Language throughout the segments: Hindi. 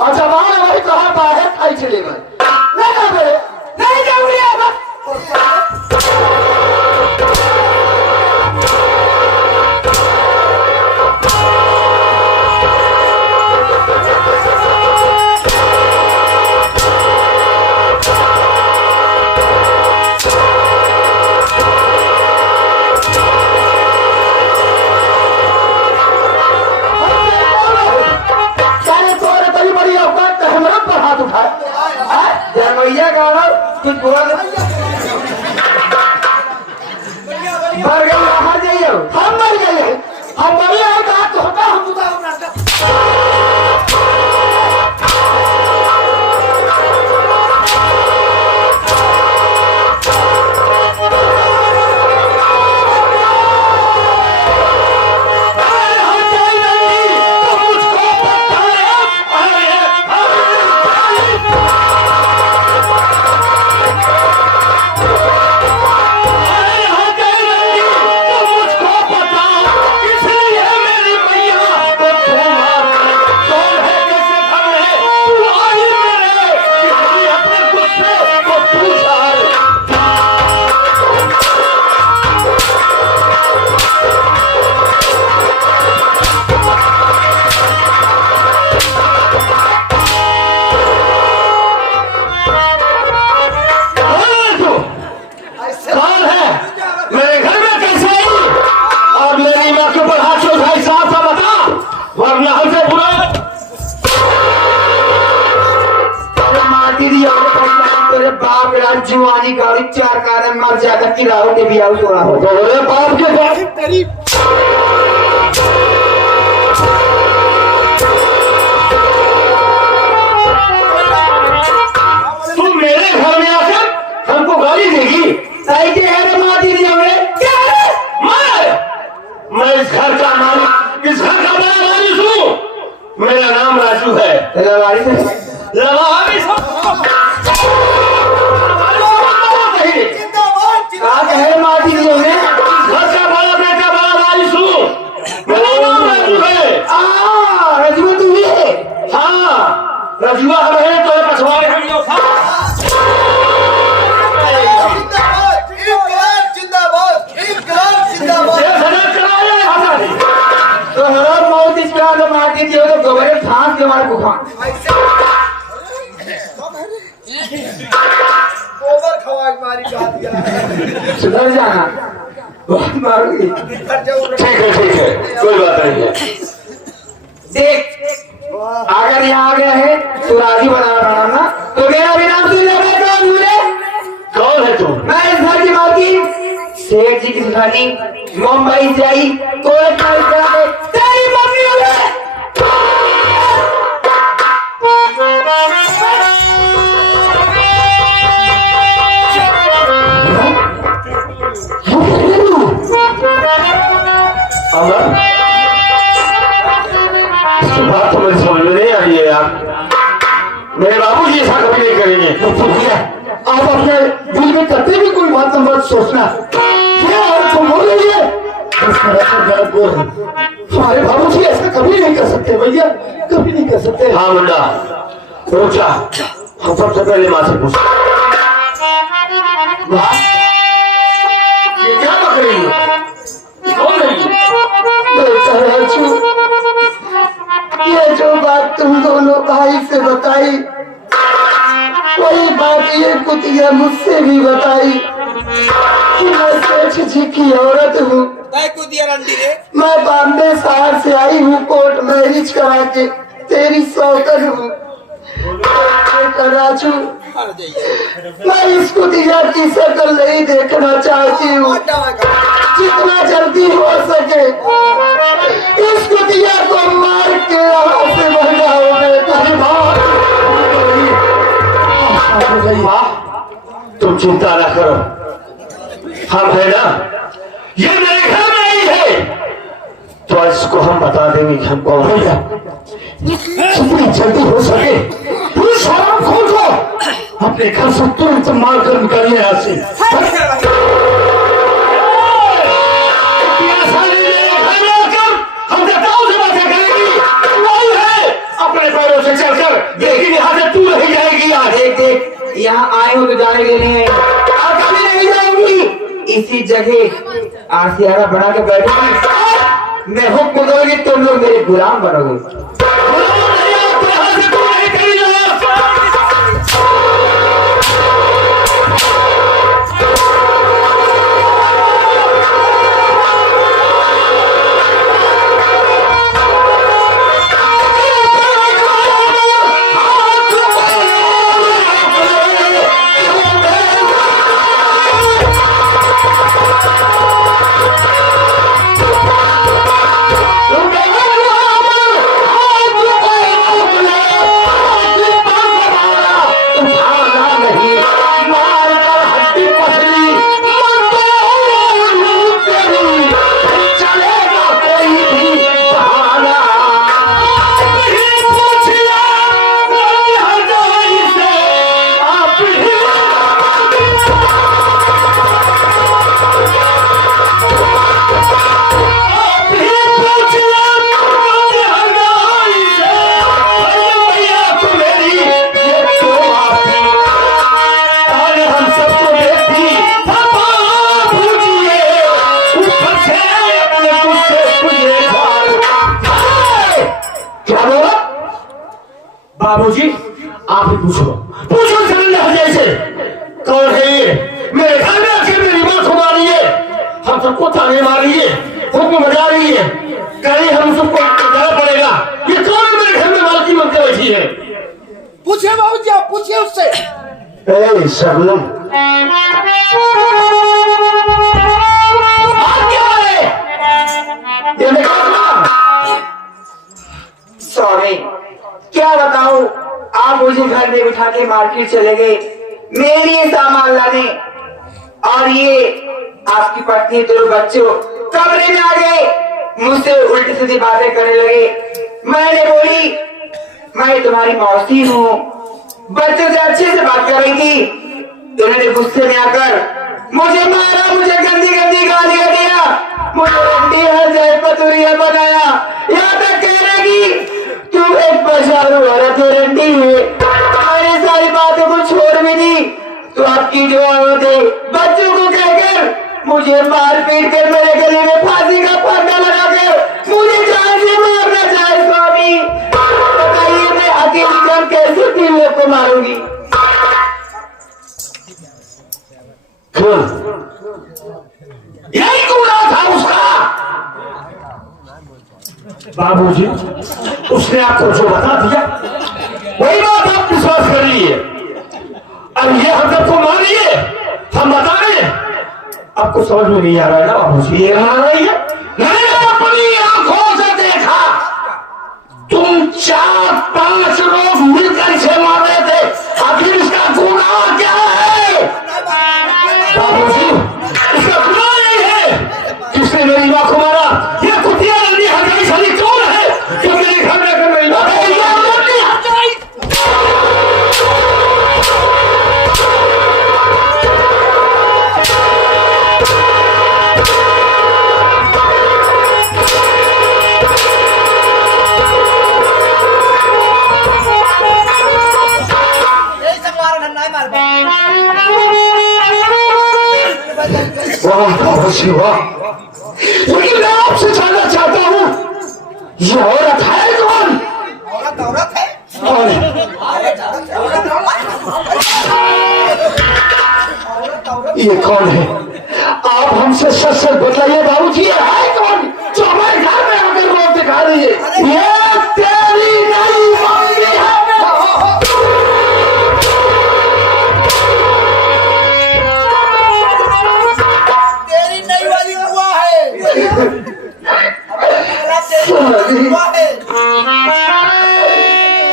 और जवान वही कहा बाहर खाई चले गए नहीं कर बे नहीं जाऊंगी भैया गाना कुछ बोल मर गए कहाँ जाइए हम मर गए हम मरे हैं कहा तो होता हम जुआनी गाड़ी 4 कारण मर जाता कि राहु के भी आउट हो तो बाप के गाड़ी तेरी तू मेरे घर में आकर हमको गाली देगी सही के है मार दी हमें क्या है मैं इस घर का मालिक इस घर का बड़ा मालिक हूँ मेरा नाम राजू है लवारी में लवारी आज है मार दी हमें घर का बड़ा बेटा बड़ा वारिस हूँ मेरा नाम राजू है रजुआ तू ही है हाँ रजुआ हम है तो पछवाड़े हम लोग तो हर मौत इस तरह से मार दी थी तो गोबर फांस के मार बुखा गोबर खवा के मारी बात क्या सुधर जाना बहुत मारूंगी ठीक है कोई बात नहीं है देख अगर यहाँ आ गया है तो राजी बना रहा ना तो मेरा भी नाम सुन ले कौन है तू मैं इस घर की मालकिन सेठ जी की सुखानी मुंबई से आई कोई तेरी मम्मी हो बात तो मेरी समझ में नहीं आई है यार मेरे बाबूजी ऐसा कभी नहीं करेंगे आप अपने दिल में कभी भी कोई बात मत सोचना ये और तुम हो रही है गलत बोल हमारे बाबूजी ऐसा कभी नहीं कर सकते भैया कभी नहीं कर सकते हाँ मुंडा रोचा हम सबसे पहले माँ से पूछा ये क्या बक रही है कौन है ये जो बात तुम दोनों भाई से बताई वही बात ये कुतिया मुझसे भी बताई कि मैं सेठ जी की औरत हूँ मैं बॉम्बे शहर से आई हूँ कोर्ट मैरिज करा के तेरी सौतन हूँ राजू मैं इस कुतिया की शक्ल नहीं देखना चाहती हूँ जितना जल्दी हो सके इस कुतिया को मार के यहाँ से भगाओ माँ तुम चिंता न करो हम है ना ये मेरे घर में ही है तो इसको हम बता देंगे कि हम कौन है जितनी जल्दी हो सके पुलिस आराम खोल दो अपने घर से तुरंत मार कर निकालिए यहाँ से हम नेताओं से बातें करेंगी नहीं है अपने पैरों से चलकर, लेकिन यहाँ से तू नहीं जाएगी आज। देख देख, यहाँ आए हो तो जाने देने हैं, और कभी नहीं जाऊंगी। इसी जगह आशियारा बना के बैठूंगी, मैं हुक्म दूंगी, तुम लोग मेरे गुलाम बनोगे। बाबूजी आप ही पूछो, पूछो सरल से कौन है ये? मेरे घर में आके मेरी माँ को मारी है, हम सबको ताने मारी है, हुक्म बजा रही है, कहीं हम सबको जाना पड़ेगा। ये कौन है मेरे घर में मालकी बनकर बैठी है? पूछिए बाबूजी, आप पूछिए उससे। शबनम क्या है ये? सॉरी, क्या बताऊं, आप मुझे घर में बिठा के मार्केट चले गए मेरे लिए सामान लाने, और ये आपकी पत्नी दोनों बच्चों कमरे में आ गए, मुझसे उल्टी सीधी बातें करने लगे। मैंने बोली मैं तुम्हारी मौसी हूँ, बच्चों से अच्छे से बात कर रही थी, उन्होंने गुस्से में आकर मुझे मारा, मुझे गंदी गंदी गालियां दिया, मुझे रंडी है जय पतुरिया बनाया, यहाँ तक कह रहे कि तू एक बचारू औरत है, रंडी है। मैंने सारी बातों को छोड़ भी दी तो आपकी जो होते बच्चों को कहकर मुझे मार पीट कर मेरे गले में फांसी का फंदा लगाकर मुझे जान से मारना चाहे। स्वामी बताइए, मैं अकेली जान कैसे तीन लोग को मारूंगी? यही कूड़ा था उसका। बाबूजी उसने आपको जो बता दिया वही बात आप विश्वास कर लिए। अब ये हम सबको मानिए, हम बताएं, आपको समझ में नहीं आ रहा है ना बाबूजी? ये आ रही है, मैंने अपनी आंखों से देखा, तुम 4-5 लोग मिलकर इसे मार रहे थे, आखिर इसका गुनाह क्या है? बाबूजी इसका गुनाह यही है किसने मेरी माँ को मारा। ये कुतिया नदी हजारी साली कौन है जो मेरे घर में आकर मेरी माँ को शिवा, लेकिन मैं आपसे जानना चाहता हूँ ये औरत है कौन? औरत है? कौन है? ये कौन है? आप हमसे सच सच बतलाइए बाबूजी, ये है कौन जो हमारे घर में आकर रोक दिखा रही है? ये तेरी नई मम्मी है।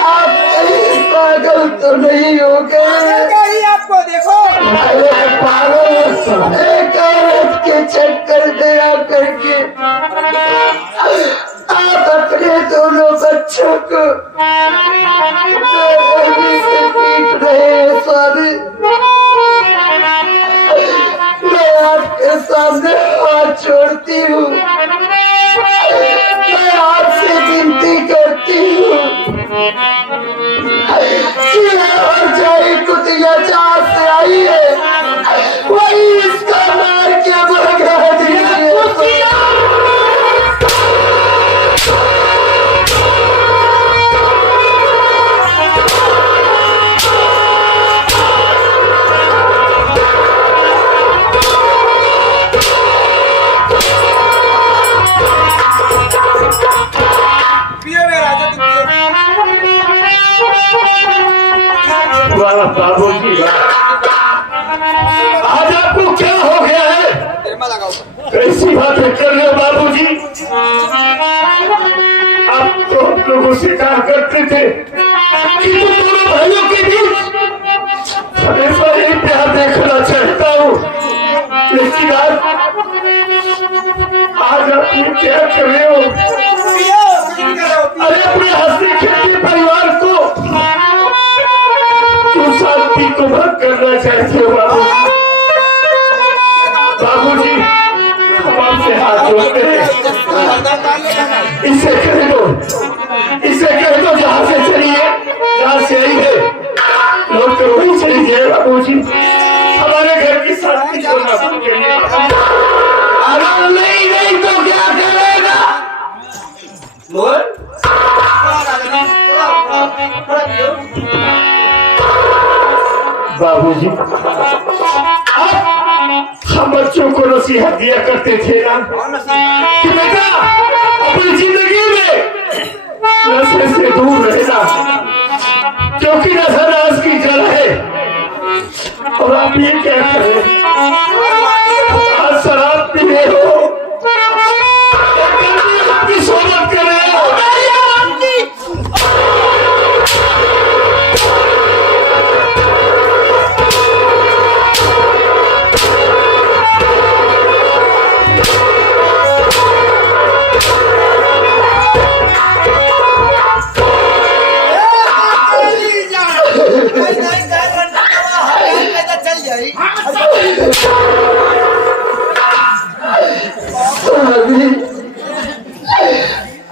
आप पागल तो नहीं हो गए? आपको देखो पागल एक औरत के चक्कर दया करके आप अपने दोनों बच्चों को से पीट रहे हैं। स्वामी मैं आपके सामने हाथ छोड़ती हूँ, मैं आपसे विनती करती हूँ, और जाई कुतिया जहाँ से आई है वही इसका मार के भगा दीजिए। बाबू जी आज आपको क्या हो गया है? कैसी बातें कर रहे हो बाबू जी? आप तो हम लोगों से कहा करते थे कि तुम दोनों भाइयों के बीच हमेशा एक प्यार देखना चाहता हूँ, लेकिन आज आप ये क्या कर रहे हो? अरे अपने हंसी खेलते परिवार को शांति को भंग करना चाहते हो बाबू जी? बाबू जी हम आपसे हाथ जोड़ते हैं, इसे कह दो जहाँ से चलिए, जहाँ से आई है लोग तो वही चली जाए बाबू जी। हमारे घर की शांति को ना भंग अगर नहीं तो क्या करेगा? बोल। बाबूजी हम बच्चों को नसीहत दिया करते थे ना कि बेटा अपनी जिंदगी में नशे से दूर रहना, क्योंकि नशा नाश की जड़ है। और आप ये क्या करें? आज शराब पी रहे हो, आपकी सोबत कर रहे हो।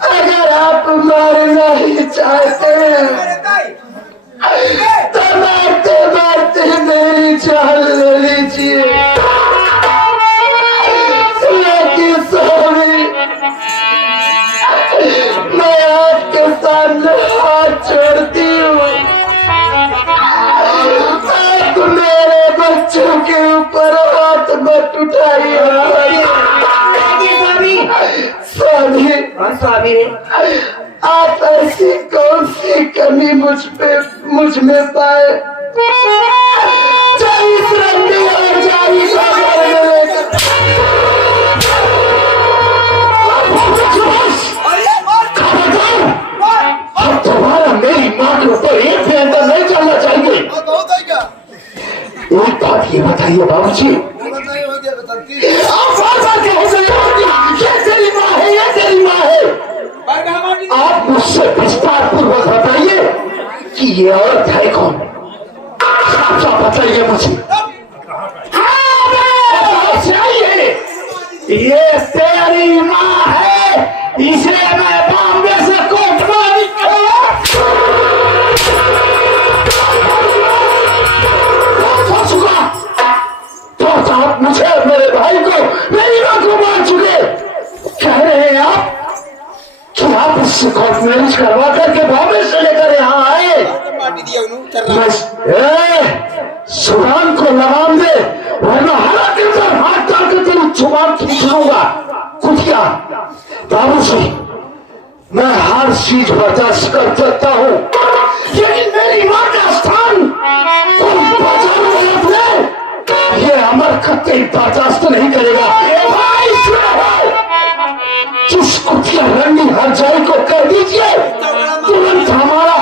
अगर आप मारना ही चाहते हैं तो मारते मारते मेरी जान ले लीजिए, लेकिन स्वामी मैं आपके सामने हाथ जोड़ती हूँ, आप मेरे बच्चों के ऊपर हाथ मत उठाइए। स्वामी आप ऐसी कौन सी कमी मुझ में पाए जो इस रंडी और जाई का घर में लेकर तुम्हारा मेरी माँ के ऊपर एक भी अंदर नहीं चलना चाहिए। एक बात ये बताइए बाबूजी, आप बार-बार कह रहे हो कि ये तेरी माँ है, ये तेरी माँ है। आप मुझसे विस्तार पूर्वक बताइए कि ये औरत है कौन? साफ-साफ बताइए मुझे। ये तेरी माँ है, इसे मैं बॉम्बे से कोटवा तो आप मुझे मेरे भाई को मेरी माँ को मार चुके। कह रहे हैं आप कि आप इससे कोर्ट मैरिज करवा करके बॉम्बे से लेकर यहाँ आए। सुदान को लगाम दे, वरना हालात के अंदर हाथ डाल के तेरी जुबान खींच लूंगा। कुतिया बाबूजी, मैं हर चीज बर्दाश्त कर सकता हूँ, लेकिन मेरी माँ का स्थान कोई ये अमर कत्ते बर्दाश्त नहीं करेगा। जिस कुतिया रंडी हर जाई को कर दीजिए, तुरंत हमारा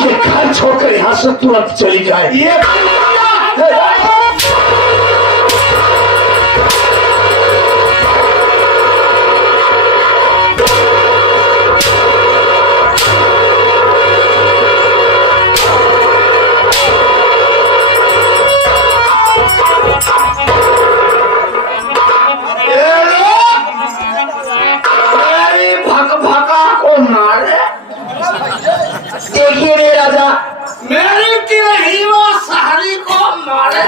ये घर छोड़कर यहाँ से तुरंत चली जाए। ये देखिए रे राजा, मेरी किरहीवा सहारी को मारे,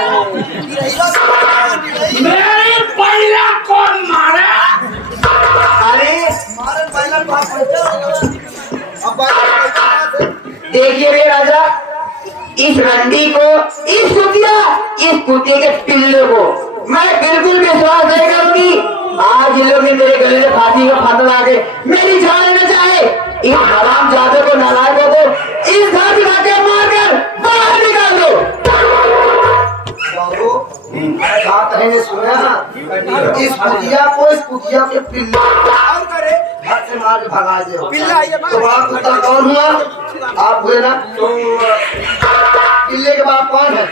मेरी पहिला को मारे। अरे मारन पहला बात देखिए रे राजा, इस रंडी को, इस कुतिया के पिल्ले को मैं बिल्कुल विश्वास नहीं करूंगी। आज ये लोग मेरे गले में फांसी का फांदा ला के मेरी जान लेना चाहे। इस हराम जादे को, नालायकों को इस घर से लाके मारकर बाहर निकाल दो। बात है सुना, इस कुतिया के पिल्ले घर से मार के भगा दे। तो बाप कुत्ता कौन हुआ? आप हुए ना? पिल्ले के बाप कौन है?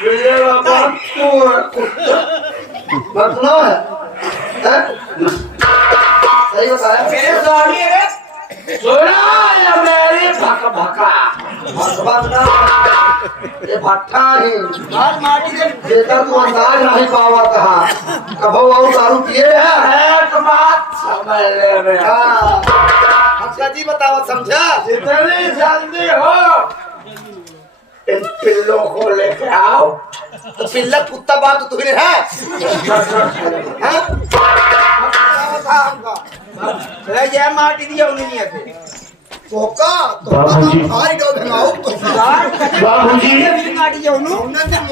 पिल्ले का बाप कुत्ता बतलो है? सही बताया मेरे स्वामी रे, सुना मेरी भका ये भट्टा ही बेटा तू अंदाज नहीं पावा कहा कबो और दारू पिए है। एक बात समझ ले रे, अच्छा जी बताओ, समझा? जितनी जल्दी हो इन पिल्लों को लेके आओ। तो पिल्ला कुत्ता बात तो तुम्हें है? ये माटी दिया उन्हें नहीं कोका तो बाबूजी। भारी डो भंगाओ तो बाबूजी माटी दिया उन्हें।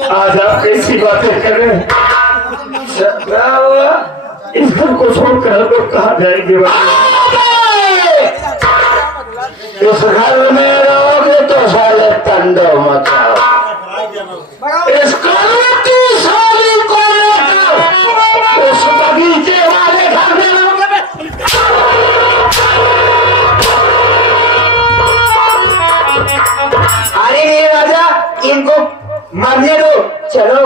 आज आप कैसी बातें कर रहे हैं? क्या हुआ? इस घर को छोड़कर हम लोग कहाँ जाएंगे? इस घर में रहोगे तो साले तंडो मचाओ। इस करोटी साली को लेकर उस बगीचे वाले घर में रहोगे। अरे ये राजा, इनको मरने दो। चलो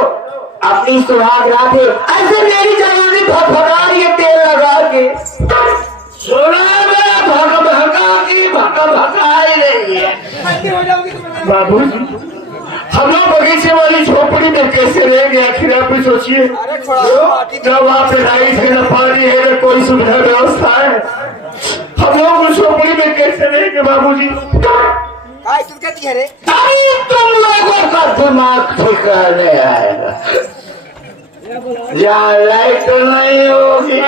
अपनी सुहाग रात है, ऐसे मेरी जवानी भगा रही है तेल लगा के। सुना मैं भगा ही नहीं है। बाबूजी, हम लोग बगीचे वाली झोपड़ी में कैसे रहेंगे? आखिर आप भी सोचिए, जब आप लड़ाई झगड़ा पानी है ना कोई सुविधा व्यवस्था है, हम लोग उस झोपड़ी में कैसे रहेंगे? बाबूजी तुम लोगों का दिमाग ठिकाने आएगा। यहाँ लाइट नहीं होगी,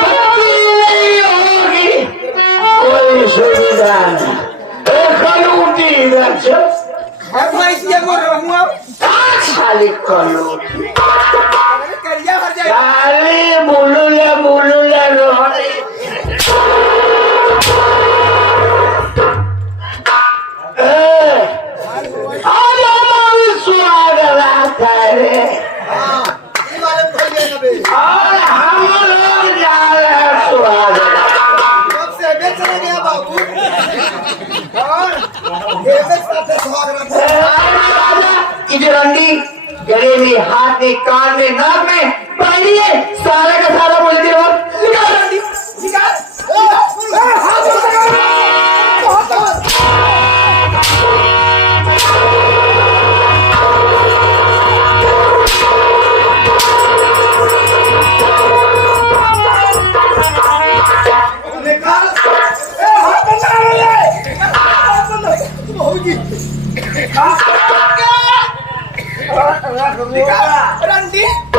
बत्ती नहीं होगी, कोई सुविधा नहीं। कलूटी खाली कलूटी खाली बुलुले रोने। आज हमारी सुहाग रात है रे, और हम लोग जा रहे हैं सुहाग रात। इधर अंडी गले में, हाथ में, कान में, नाक में पहनी है, सारा का सारा बोल दिया। निकाल अंडी,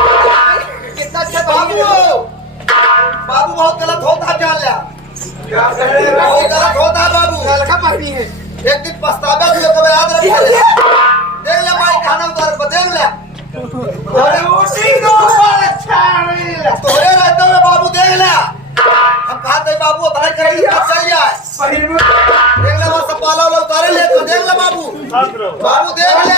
निकाल। कितना अच्छा बाबू बहुत गलत होता है, जान लिया बहुत गलत होता है बाबू। एक दिन पछतावा भी होगा, याद रखिए। देख ले भाई खाना उतार पर देख ले, तोरे रहते हुए बाबू देख ले। हम कहते बाबू उतारे चल जाए, देख ले वहाँ सपाला वाला उतारे ले, तो देख ले बाबू, बाबू देख ले।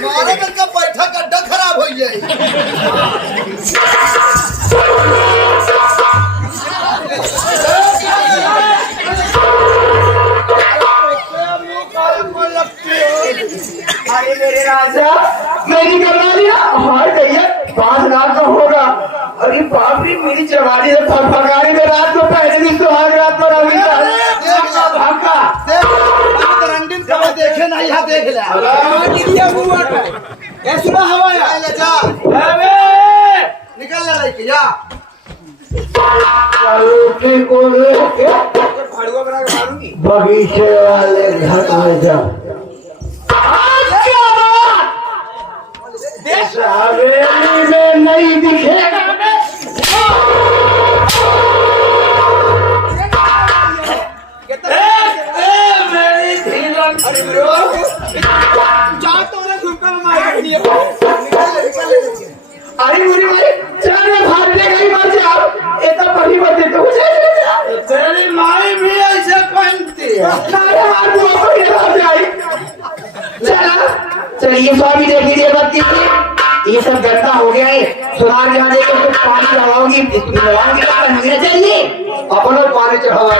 मारे में का बैठा गड्ढा खराब हो जाए। अरे मेरे राजा, मेरी करना लिया हमारे भैया 5 लाख का होगा। अरे बाप रे, मेरी जवानी में फगाने में रात को पहले दिन सुहाग रात पर अभी ये बुआ का ये सुना हवाया ले जा निकल ले लेके जा के को लेके भाड़ुआ बना के मारूंगी बगीचे वाले घर में जा हवेली में नहीं दिखेगा मेरी धीरन जा तो उन्हें घुमकर मार दिया निकल ले अरे मुझे भाई चले भागने गई मत जाओ इतना बड़ी मत दे तो मुझे तेरी माई भी ऐसे पहनती है सारे हाथ मुंह पर गिरा जाए चला चलिए स्वामी देख लीजिए बत्ती से ये सब गंदा हो गया है सुधार जाने के तो पानी लगाओगी लगाओगी क्या करना चाहिए अपना पानी चढ़ावा